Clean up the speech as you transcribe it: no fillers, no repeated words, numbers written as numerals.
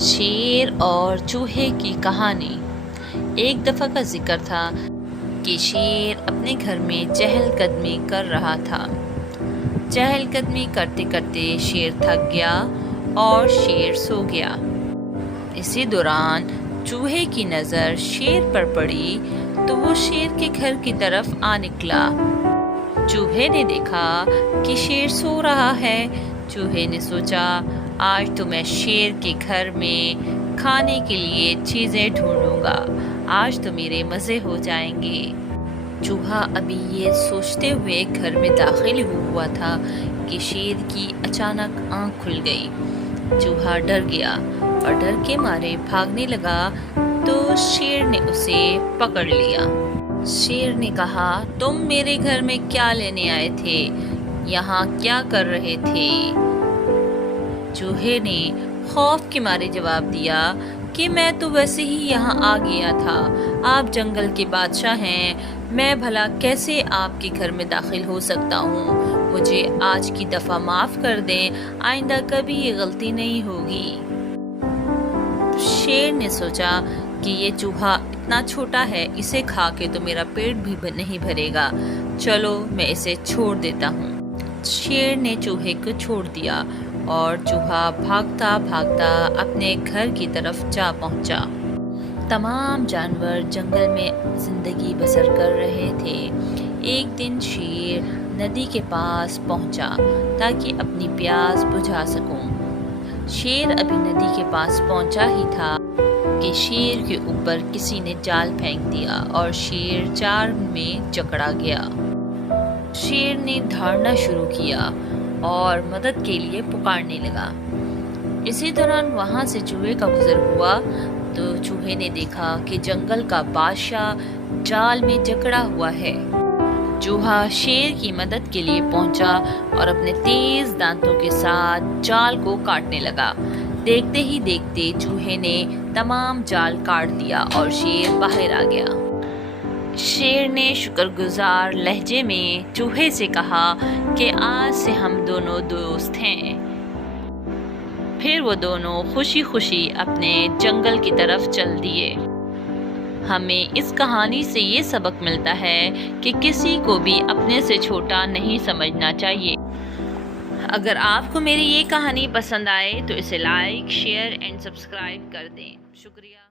شیر اور چوہے کی کہانی۔ ایک دفعہ کا ذکر تھا کہ شیر اپنے گھر میں چہل قدمی کر رہا تھا۔ چہل قدمی کرتے کرتے شیر تھک گیا اور شیر سو گیا۔ اسی دوران چوہے کی نظر شیر پر پڑی تو وہ شیر کے گھر کی طرف آ نکلا۔ چوہے نے دیکھا کہ شیر سو رہا ہے۔ چوہے نے سوچا، آج تو میں شیر کے گھر میں کھانے کے لیے چیزیں ڈھونڈوں گا، آج تو میرے مزے ہو جائیں گے۔ چوہا ابھی یہ سوچتے ہوئے گھر میں داخل ہوا تھا کہ شیر کی اچانک آنکھ کھل گئی۔ چوہا ڈر گیا اور ڈر کے مارے بھاگنے لگا تو شیر نے اسے پکڑ لیا۔ شیر نے کہا، تم میرے گھر میں کیا لینے آئے تھے؟ یہاں کیا کر رہے تھے؟ چوہے نے خوف کے مارے جواب دیا کہ میں تو ویسے ہی یہاں آ گیا تھا، آپ جنگل کے بادشاہ ہیں، میں بھلا کیسے آپ کے گھر میں داخل ہو سکتا ہوں؟ مجھے آج کی دفعہ معاف کر دیں، آئندہ کبھی یہ غلطی نہیں ہوگی۔ شیر نے سوچا کہ یہ چوہا اتنا چھوٹا ہے، اسے کھا کے تو میرا پیٹ بھی نہیں بھرے گا، چلو میں اسے چھوڑ دیتا ہوں۔ شیر نے چوہے کو چھوڑ دیا اور چوہا بھاگتا بھاگتا اپنے گھر کی طرف جا پہنچا۔ تمام جانور جنگل میں زندگی بسر کر رہے تھے۔ ایک دن شیر ندی کے پاس پہنچا تاکہ اپنی پیاس بجھا سکوں۔ شیر ابھی ندی کے پاس پہنچا ہی تھا کہ شیر کے اوپر کسی نے جال پھینک دیا اور شیر جال میں جکڑا گیا۔ شیر نے دھاڑنا شروع کیا اور مدد کے لیے پکارنے لگا۔ اسی دوران وہاں سے چوہے کا گزر ہوا تو چوہے نے دیکھا کہ جنگل کا بادشاہ جال میں جکڑا ہوا ہے۔ چوہا شیر کی مدد کے لیے پہنچا اور اپنے تیز دانتوں کے ساتھ جال کو کاٹنے لگا۔ دیکھتے ہی دیکھتے چوہے نے تمام جال کاٹ دیا اور شیر باہر آ گیا۔ شیر نے شکر گزار لہجے میں چوہے سے کہا کہ آج سے ہم دونوں دوست ہیں۔ پھر وہ دونوں خوشی خوشی اپنے جنگل کی طرف چل دیے۔ ہمیں اس کہانی سے یہ سبق ملتا ہے کہ کسی کو بھی اپنے سے چھوٹا نہیں سمجھنا چاہیے۔ اگر آپ کو میری یہ کہانی پسند آئے تو اسے لائک، شیئر اینڈ سبسکرائب کر دیں۔ شکریہ۔